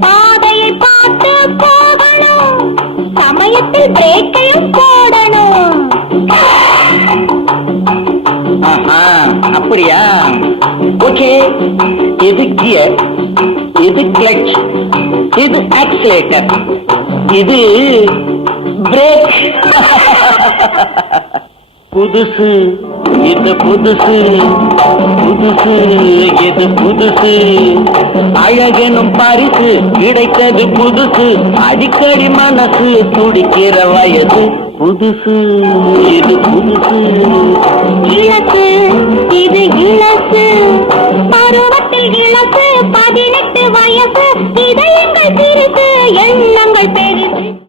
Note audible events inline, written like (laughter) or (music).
பாதையை பார்த்து போகணும். சமயத்தில் பிரேக்கையும் போடணும். அப்படியா? ஓகே எதுக்கிய? இது கிளச் இது ஆக்சிலேட்டர் இது பிரேக் (laughs) புதுசு இது புதுசு? புதுசு இது புதுசு? அழகனும் பரிசு கிடைத்தது புதுசு. அடிக்கடி மனசு துடிக்கிற வயது. புதுசு இது புதுசு? பருவத்தில் பதினெட்டு வயசு இதயங்கள் சிறுசு எண்ணம்